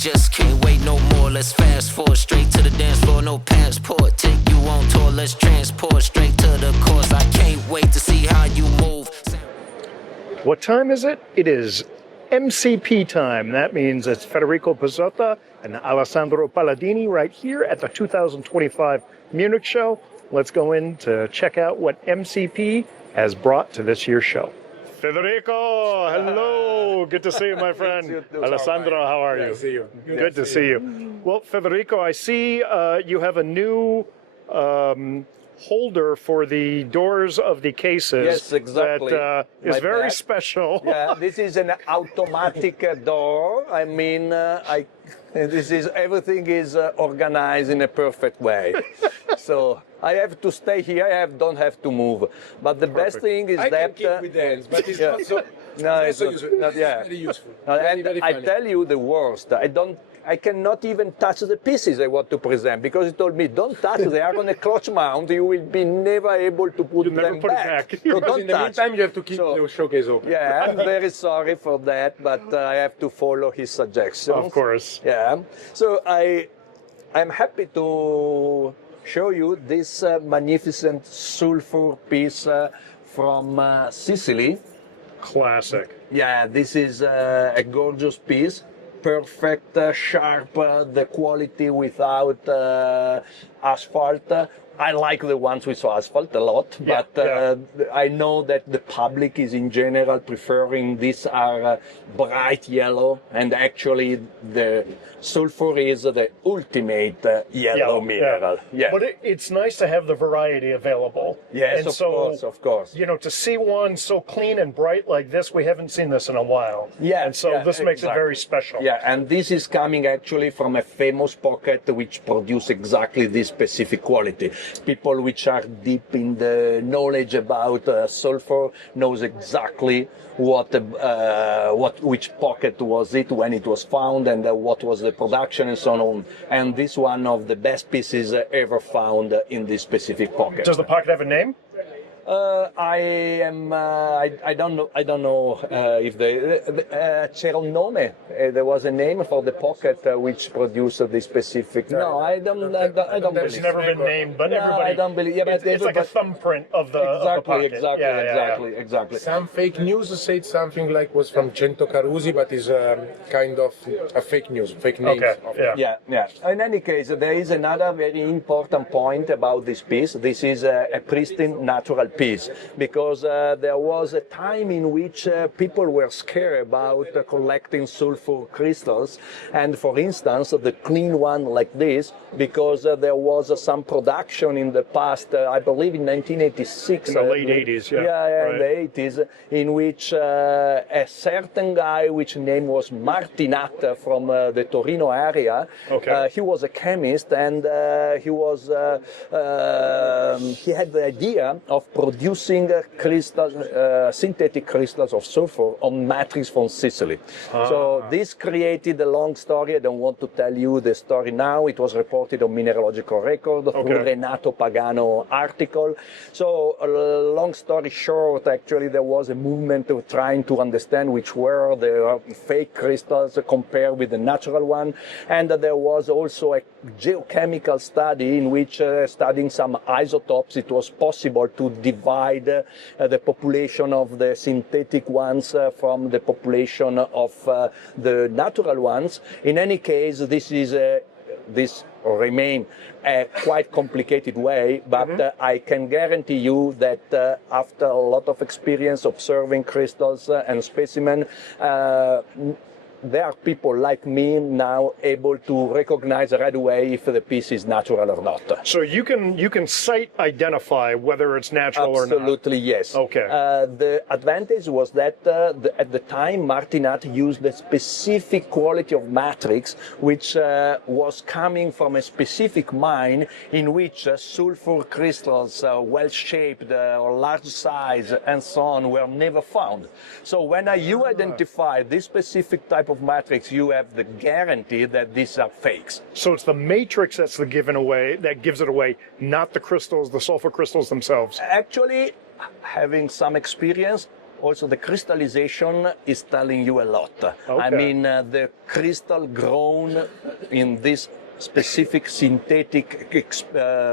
just can't wait no more. Let's fast forward straight to the dance floor, no passport. Take you on tour, let's transport straight to the course. I can't wait to see how you move. What time is it? It is MCP time. That means it's Federico Pezzotta and Alesandro Paladini right here at the 2025 Munich Show. Let's go in to check out what MCP has brought to this year's show. Federico, hello. Good to see you, my friend. Alesandro, how are you? Good to see you. Good to see you. Well, Federico, I see you have a new holder for the doors of the cases. Yes, exactly. That is very special. Yeah, this is an automatic door. I mean, everything is organized in a perfect way. So I have to stay here. I don't have to move. But the best thing is I that can keep with the hands, but it's yeah. not so. No, it's not so useful. not, yeah. It's very useful. And very I funny. tell you the worst. I cannot even touch the pieces I want to present because he told me, don't touch. They are on a clutch mount. You will be never able to put them back. So don't In the touch. meantime, you have to keep the showcase open. Yeah, I'm very sorry for that, but I have to follow his suggestions. Of course. Yeah. So I'm happy to show you this magnificent sulfur piece from Sicily. Classic. Yeah, this is a gorgeous piece. Perfect, sharp, the quality without asphalt. I like the ones with asphalt a lot, but I know that the public is in general preferring these are bright yellow, and actually the sulfur is the ultimate yellow mineral. Yeah. But it's nice to have the variety available. Yes, and of course. You know, to see one so clean and bright like this, we haven't seen this in a while. Yeah. And so this makes it very special. Yeah, and this is coming actually from a famous pocket which produce exactly this specific quality. People which are deep in the knowledge about sulfur knows exactly which pocket was it when it was found and what was the production and so on. And this one of the best pieces ever found in this specific pocket. Does the pocket have a name? I don't know if c'era un nome. There was a name for the pocket which produced this specific. No, I don't There's believe. never been named, but everybody. I don't believe. Yeah, but it's like a thumbprint of the pocket. Exactly. Some fake news said something like was from Cento Carusi, but is kind of a fake news, fake name. Okay. Yeah. In any case, there is another very important point about this piece. This is a pristine natural piece because there was a time in which people were scared about collecting sulfur crystals, and for instance, the clean one like this, because there was some production in the past, I believe in 1986. In the late 80s, right. In the 80s, in which a certain guy, which name was Martinat from the Torino area, he was a chemist, and he had the idea of producing crystals, synthetic crystals of sulfur on matrix from Sicily. So this created a long story. I don't want to tell you the story now. It was reported on Mineralogical Record through Renato Pagano article. So long story short, actually there was a movement of trying to understand which were the fake crystals compared with the natural one. And there was also a geochemical study in which studying some isotopes, it was possible to divide the population of the synthetic ones from the population of the natural ones. In any case, this remain a quite complicated way, but I can guarantee you that after a lot of experience observing crystals and specimens, there are people like me now able to recognize right away if the piece is natural or not. So you can site identify whether it's natural or not? Absolutely, yes. Okay. The advantage was that at the time Martinat used a specific quality of matrix which was coming from a specific mine in which sulfur crystals, well-shaped or large size and so on, were never found. So when you identify this specific type of matrix, you have the guarantee that these are fakes. So it's the matrix that gives it away, not the crystals, the sulfur crystals themselves. Actually, having some experience, also the crystallization is telling you a lot. I Okay. mean, the crystal grown in this specific synthetic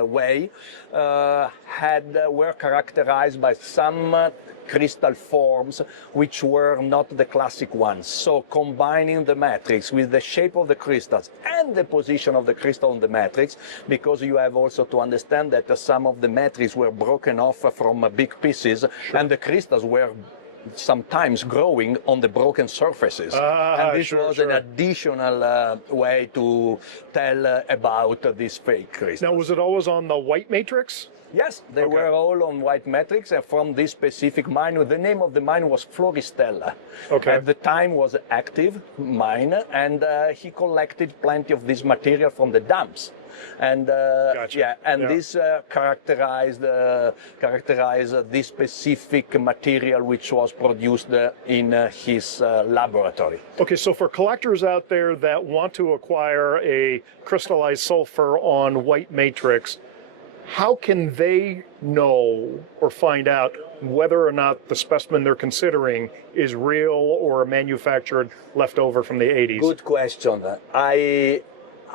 way were characterized by some crystal forms which were not the classic ones. So combining the matrix with the shape of the crystals and the position of the crystal on the matrix, because you have also to understand that some of the matrix were broken off from big pieces, and the crystals were sometimes growing on the broken surfaces. And this was an additional way to tell about this fake crystal. Now, was it always on the white matrix? Yes, they were all on white matrix from this specific mine. The name of the mine was Floristella. Okay. At the time was active mine, and he collected plenty of this material from the dumps. And this characterized this specific material which was produced in his laboratory. Okay, so for collectors out there that want to acquire a crystallized sulfur on white matrix, how can they know or find out whether or not the specimen they're considering is real or manufactured leftover from the 80s? Good question.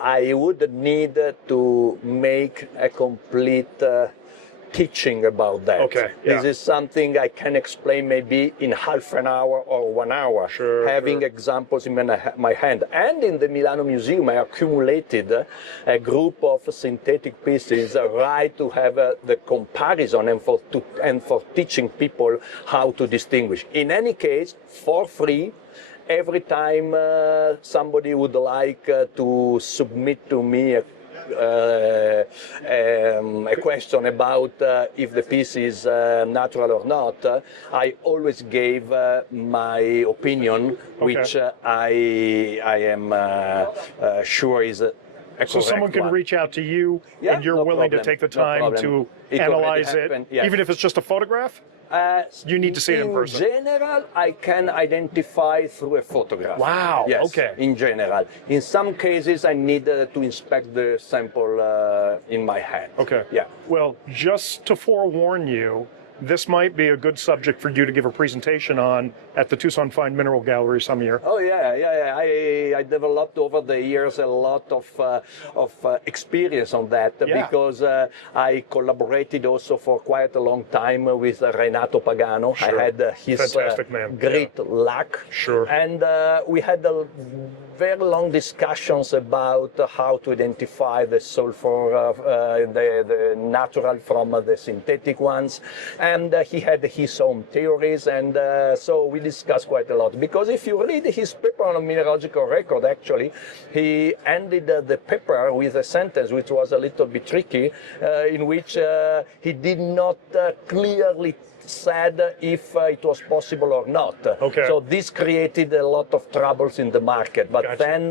I would need to make a complete teaching about that. Okay, This is something I can explain maybe in half an hour or 1 hour, having examples in my hand. And in the Milano Museum, I accumulated a group of synthetic pieces right to have the comparison and for teaching people how to distinguish. In any case, for free, every time somebody would like to submit to me a question about if the piece is natural or not, I always gave my opinion, which I am sure is a so someone can reach out to you, and you're willing to take the time to analyze it, even if it's just a photograph? You need to see it in person. In general, I can identify through a photograph. Wow, yes, okay. In general. In some cases, I need to inspect the sample in my hand. Okay. Yeah. Well, just to forewarn you, this might be a good subject for you to give a presentation on at the Tucson Fine Mineral Gallery some year. Oh yeah. I developed over the years a lot of experience on that because I collaborated also for quite a long time with Renato Pagano. Sure. I had his Fantastic man. great luck. Sure. And we had very long discussions about how to identify the sulfur, the natural from the synthetic ones. And he had his own theories, and so we discussed quite a lot. Because if you read his paper on a mineralogical record, actually, he ended the paper with a sentence which was a little bit tricky, in which he did not clearly said if it was possible or not. Okay. So this created a lot of troubles in the market. But then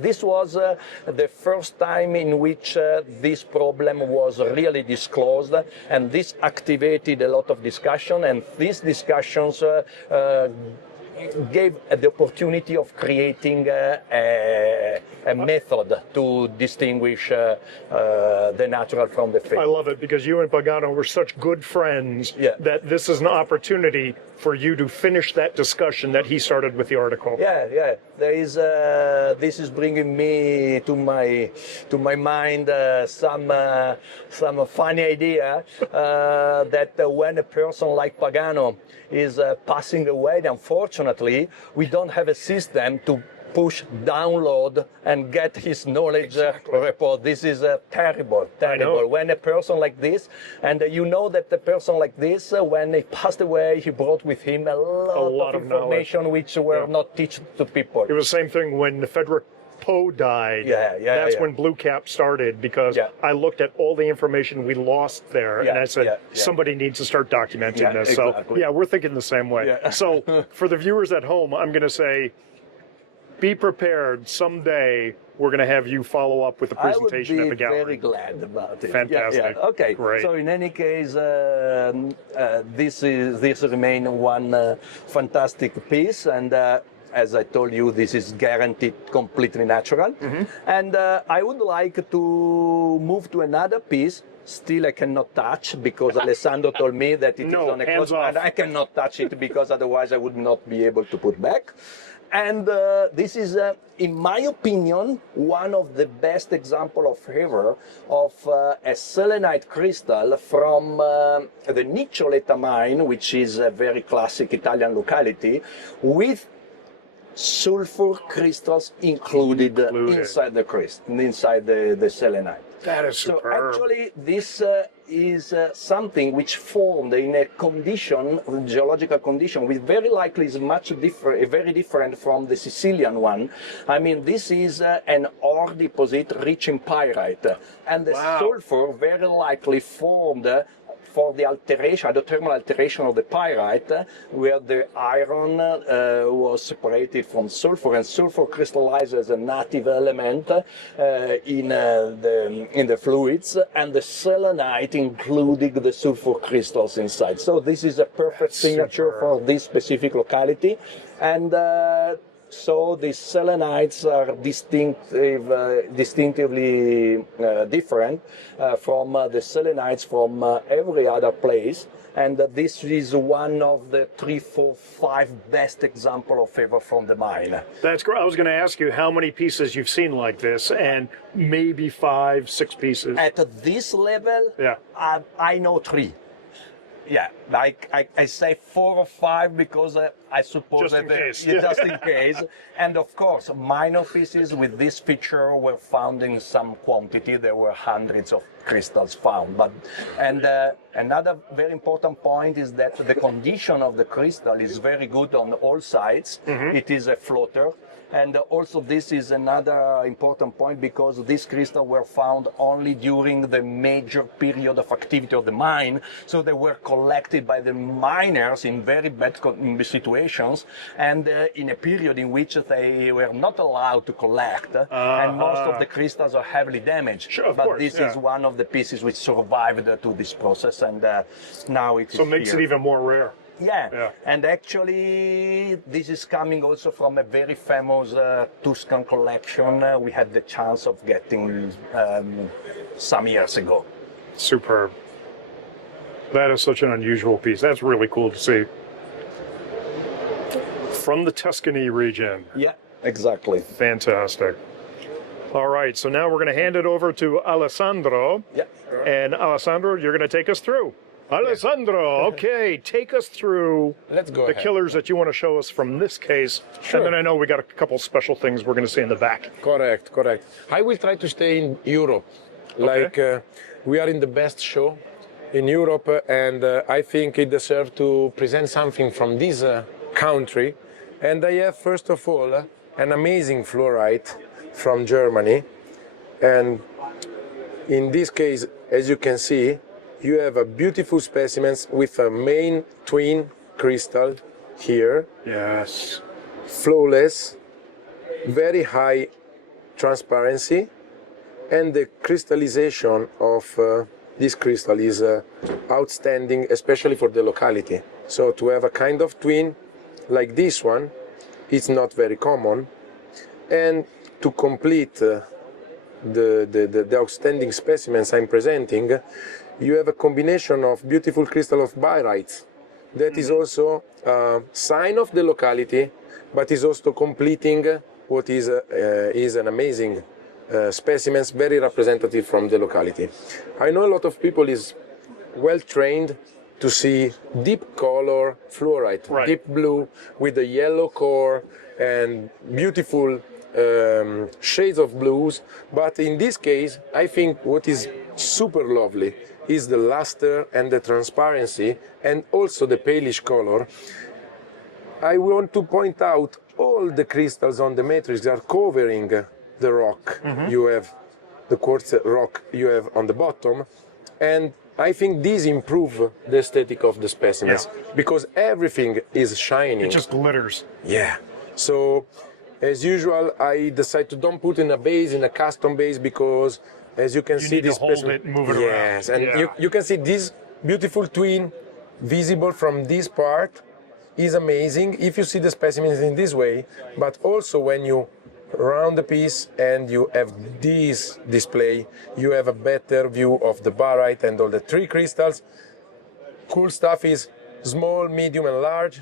this was the first time in which this problem was really disclosed, and this activated a lot of discussion, and these discussions gave the opportunity of creating a method to distinguish the natural from the fake. I love it because you and Pagano were such good friends that this is an opportunity for you to finish that discussion that he started with the article. Yeah. There is. This is bringing me to my mind some funny idea that when a person like Pagano is passing away, unfortunately, we don't have a system to push download and get his knowledge report. This is terrible. When a person like this, and you know that the person like this, when he passed away, he brought with him a lot of information which were not taught to people. It was the same thing when Federico died. That's when Blue Cap started, because I looked at all the information we lost there, and I said, somebody needs to start documenting this. Exactly. So, we're thinking the same way. So, for the viewers at home, I'm going to say, be prepared. Someday, we're going to have you follow up with a presentation at the gallery. I would be very glad about it. Fantastic. Okay. Great. So in any case, this remains one fantastic piece, and as I told you, this is guaranteed completely natural. And I would like to move to another piece. Still, I cannot touch because Alessandro told me that it is on a hands close, off. and I cannot touch it because otherwise I would not be able to put back. And this is, in my opinion, one of the best example of ever of a selenite crystal from the Niccioletta mine, which is a very classic Italian locality, with sulfur crystals included. Inside the crystal, inside the selenite. That is So superb. actually, this is something which formed in a condition, geological condition, which very likely is much different, very different from the Sicilian one. I mean, this is an ore deposit rich in pyrite, and the sulfur very likely formed for the alteration, hydrothermal alteration of the pyrite, where the iron was separated from sulfur, and sulfur crystallizes as a native element in the fluids, and the selenite including the sulfur crystals inside. So this is a perfect signature for this specific locality, and so the selenites are distinctively different from the selenites from every other place. And this is one of the 3, 4, 5 best example of ever from the mine. That's great. I was going to ask you how many pieces you've seen like this, and maybe 5, 6 pieces. At this level, I know 3. Yeah, like I say 4 or 5 because I suppose Just in case. Just in case. And of course, minor pieces with this feature were found in some quantity. There were hundreds of crystals found. And another very important point is that the condition of the crystal is very good on all sides. It is a floater. And also this is another important point because these crystals were found only during the major period of activity of the mine. So they were collected by the miners in very bad situations and in a period in which they were not allowed to collect. And most of the crystals are heavily damaged. Sure, but course, this is one of the pieces which survived to this process, and now it is So it makes here. it even more rare. Yeah, and actually this is coming also from a very famous Tuscan collection we had the chance of getting some years ago. Superb. That is such an unusual piece. That's really cool to see. From the Tuscany region. Yeah, exactly. Fantastic. All right, so now we're going to hand it over to Alessandro. Yeah. And Alessandro, you're going to take us through. Alessandro, okay, take us through Let's go the ahead. killers that you want to show us from this case. Sure. And then I know we got a couple special things we're going to see in the back. Correct. I will try to stay in Europe. Like we are in the best show in Europe, and I think it deserves to present something from this country. And I have, first of all, an amazing fluorite from Germany. And in this case, as you can see, you have a beautiful specimens with a main twin crystal here. Yes. Flawless, very high transparency, and the crystallization of this crystal is outstanding, especially for the locality. So to have a kind of twin like this one, it's not very common. And to complete the outstanding specimens I'm presenting, you have a combination of beautiful crystal of barytes. That is also a sign of the locality, but is also completing what is an amazing specimens, very representative from the locality. I know a lot of people is well trained to see deep color fluorite, Right. deep blue with a yellow core and beautiful shades of blues. But in this case, I think what is super lovely is the luster and the transparency and also the palish color. I want to point out all the crystals on the matrix are covering the rock. You have the quartz rock you have on the bottom, and I think these improve the aesthetic of the specimens because everything is shining. It just glitters. Yeah. So, as usual, I decide to don't put in a base, in a custom base, because as you can see, need to this hold specimen, it and move it around. yes, and Yeah. you can see this beautiful twin visible from this part, is amazing if you see the specimens in this way, but also when you round the piece and you have this display, you have a better view of the barite and all the 3 crystals. Cool stuff is small, medium, and large,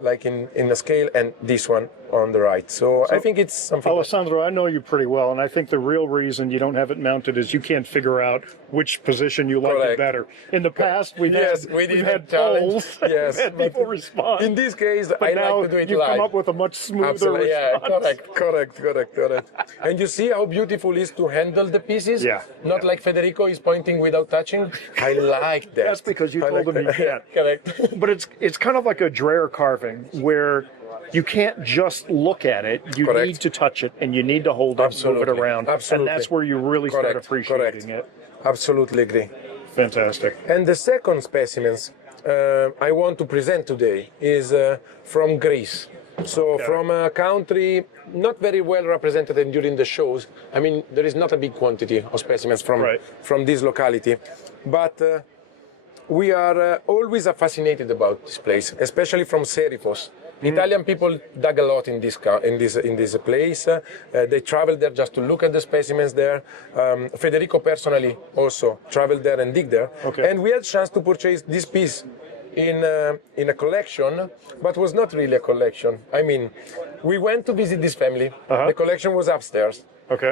like in a scale, and this one on the right. So I think it's something. Alessandro, I know you pretty well, and I think the real reason you don't have it mounted is you can't figure out which position you like it better. In the past, we've had polls, yes, and people respond. In this case, but I now like to do it you've live. come up with a much smoother Absolutely, response. Yeah, correct. And you see how beautiful it is to handle the pieces? Yeah. Not like Federico is pointing without touching. I like that. That's because you told him you can't. Correct. But it's kind of like a Dreher carving where you can't just look at it. You Correct. need to touch it, and you need to hold it, move it around. Absolutely. And that's where you really start appreciating it. Absolutely agree. Fantastic. And the second specimens I want to present today is from Greece. So from a country not very well represented during the shows. I mean, there is not a big quantity of specimens from this locality, but we are always fascinated about this place, especially from Serifos. Italian people dug a lot in this place. They traveled there just to look at the specimens there. Federico personally also traveled there and dig there. And we had a chance to purchase this piece in a collection, but was not really a collection. I mean, we went to visit this family. The collection was upstairs.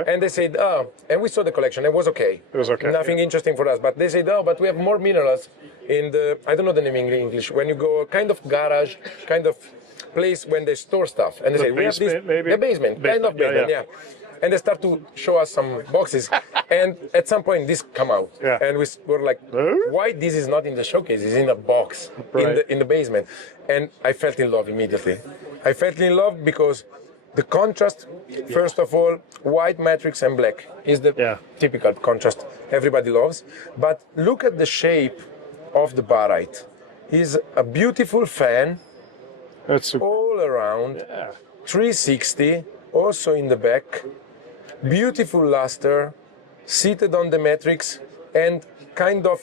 And they said, and we saw the collection. It was okay. It was okay. Nothing interesting for us. But they said, but we have more minerals in the, I don't know the name in English, when you go kind of garage, kind of place when they store stuff. And they say, we have this, maybe? the basement, kind of basement, yeah. And they start to show us some boxes. And at some point, this come out. And we were like, why this is not in the showcase? It's in a box in the basement. And I felt in love immediately. I felt in love because the contrast, first of all, white matrix and black is the typical contrast everybody loves. But look at the shape of the barite. It's a beautiful fan all around, 360, also in the back, beautiful luster, seated on the matrix, and kind of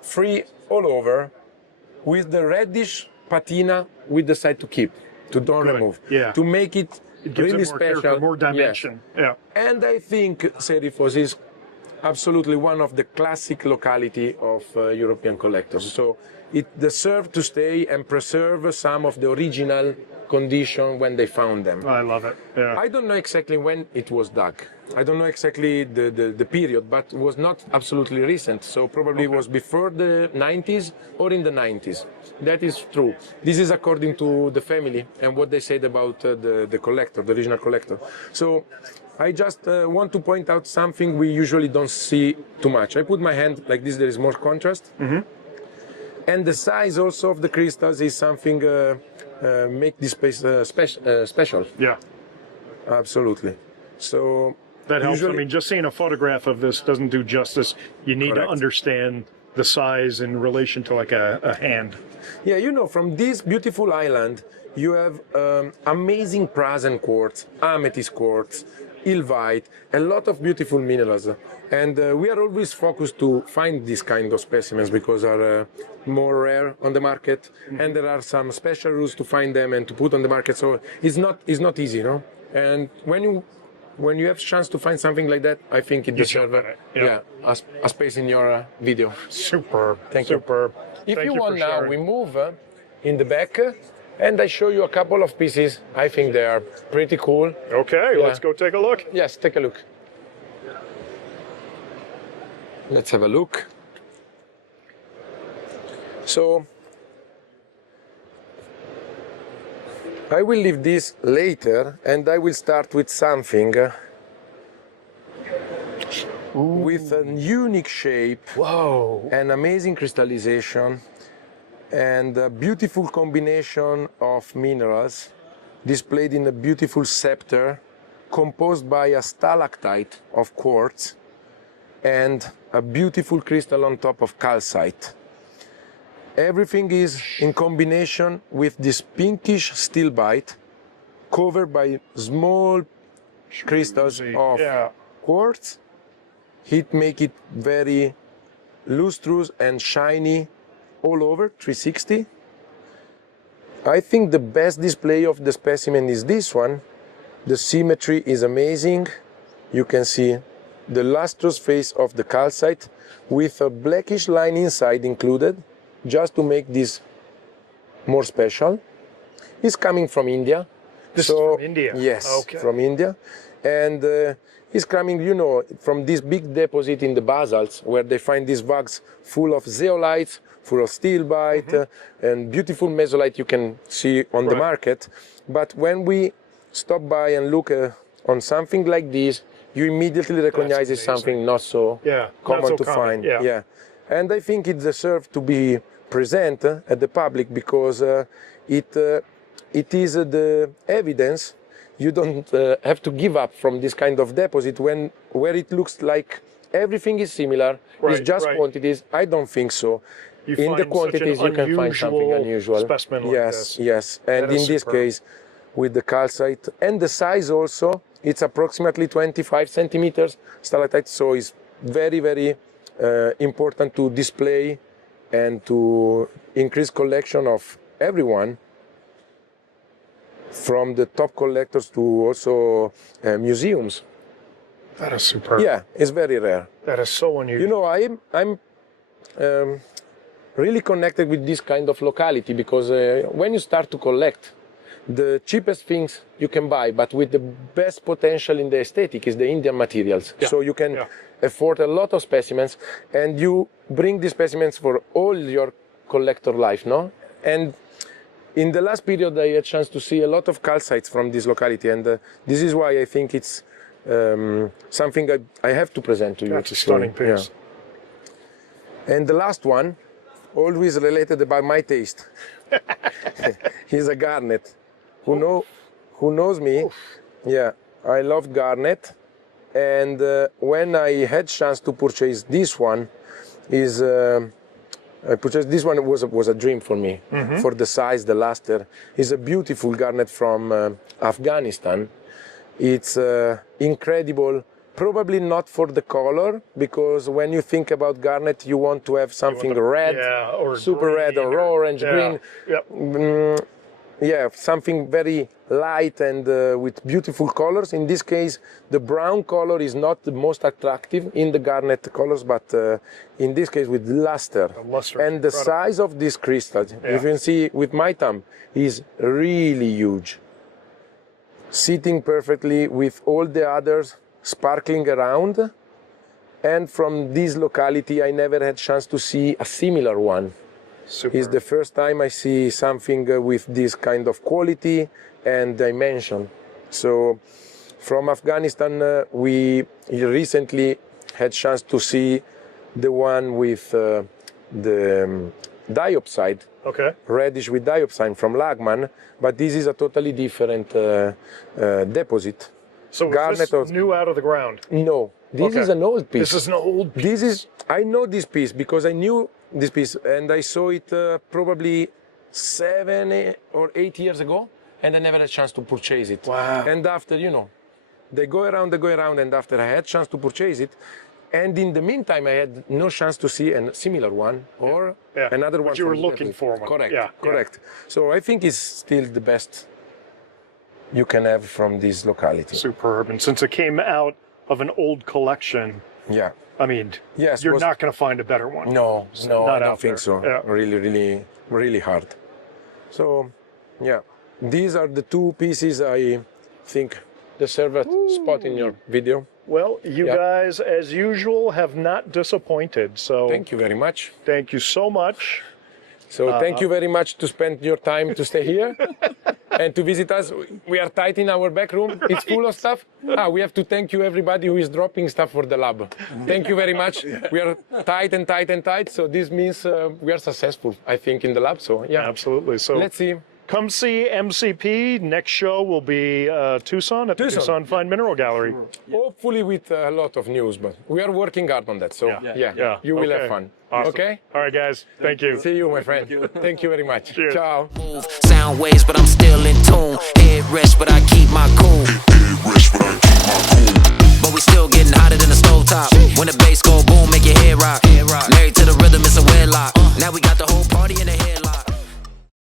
free all over, with the reddish patina with the side to keep, to don't remove, to make it really special, more dimension. And I think Serifos is absolutely one of the classic locality of European collectors. So it deserved to stay and preserve some of the original condition when they found them. I love it. I don't know exactly when it was dug. I don't know exactly the period, but it was not absolutely recent. So probably it was before the 90s or in the 90s. That is true. This is according to the family and what they said about the collector, the original collector. So I just want to point out something we usually don't see too much. I put my hand like this, there is more contrast. And the size also of the crystals is something make this place special. Yeah. Absolutely. So that helps. usually, I mean, just seeing a photograph of this doesn't do justice. You need to understand the size in relation to like a hand. Yeah, you know, from this beautiful island, you have amazing Prasen quartz, amethyst quartz, Ilvite, a lot of beautiful minerals. And we are always focused to find these kind of specimens because are more rare on the market, and there are some special rules to find them and to put on the market. So it's not easy, you know. And when you have chance to find something like that, I think it deserves a space in your video. Superb. Thank you. Superb. If Thank you you want for now, sharing. we move in the back, and I show you a couple of pieces. I think they are pretty cool. Okay, let's go take a look. Yes, take a look. Let's have a look. So, I will leave this later, and I will start with something with a unique shape, an amazing crystallization, and a beautiful combination of minerals displayed in a beautiful scepter composed by a stalactite of quartz and a beautiful crystal on top of calcite. Everything is in combination with this pinkish stilbite covered by small crystals of quartz. It make it very lustrous and shiny all over, 360. I think the best display of the specimen is this one. The symmetry is amazing. You can see the lustrous face of the calcite with a blackish line inside included, just to make this more special. It's coming from India. This is from India? Yes, Okay. from India. And it's coming, you know, from this big deposit in the basalts where they find these vugs full of zeolites, full of steelbite, and beautiful mesolite you can see on the market. But when we stop by and look on something like this, you immediately recognize it's something not so common to find. Yeah. And I think it deserves to be present at the public because it is the evidence. You don't have to give up from this kind of deposit where it looks like everything is similar. It's just quantities. I don't think so. In the quantities, you can find something unusual. Specimen like this. Yes. And in this case, with the calcite and the size also, it's approximately 25 centimeters stalactite. So it's very, very important to display and to increase collection of everyone, from the top collectors to also museums. That is superb. Yeah, it's very rare. That is so unusual. You know, I'm really connected with this kind of locality because when you start to collect, the cheapest things you can buy, but with the best potential in the aesthetic is the Indian materials. So you can afford a lot of specimens, and you bring the specimens for all your collector life, no? And in the last period, I had a chance to see a lot of calcites from this locality, and this is why I think it's something I have to present to you. That's a stunning piece. Yeah. And the last one, always related about my taste. He's a garnet. Who knows me? Oof. Yeah, I love garnet, and when I had chance to purchase this one, I purchased this one. Was a dream for me, for the size, the luster. It's a beautiful garnet from Afghanistan. It's incredible. Probably not for the color, because when you think about garnet, you want to have something red, or super green, red, or orange, green. Yep. Yeah, something very light and with beautiful colors. In this case, the brown color is not the most attractive in the garnet colors, but in this case with luster. And the size of this crystal, you can see with my thumb, is really huge. Sitting perfectly with all the others sparkling around. And from this locality, I never had chance to see a similar one. Super. It's the first time I see something with this kind of quality and dimension. So from Afghanistan, we recently had chance to see the one with the diopside, reddish with diopside from Lagman, but this is a totally different deposit. So was this new out of the ground? No, this is an old piece. This is an old piece. I know this piece because I knew this piece, and I saw it probably 7 or 8 years ago, and I never had a chance to purchase it. Wow. And after, they go around, and after I had a chance to purchase it, and in the meantime, I had no chance to see a similar one or another one. But you were looking for one. Correct, correct. So I think it's still the best you can have from this locality. Superb. And since it came out of an old collection, I mean, you're not going to find a better one. No, I don't think so. Yeah. Really, really hard. So, these are the two pieces I think deserve a spot in your video. Well, you guys, as usual, have not disappointed. So thank you very much. Thank you so much. So thank you very much to spend your time to stay here and to visit us. We are tight in our back room. It's full of stuff. We have to thank you, everybody who is dropping stuff for the lab. Thank you very much. We are tight and tight and tight. So this means we are successful, I think, in the lab. So absolutely. So let's see. Come see MCP. Next show will be Tucson at the Tucson Fine Mineral Gallery. Hopefully with a lot of news, but we are working hard on that. So you will have fun. Awesome. Okay? All right, guys. Thank you. See you, my friend. Thank you very much. Cheers. Ciao. Sound waves, but I'm still in tune. Head rest, but I keep my cool.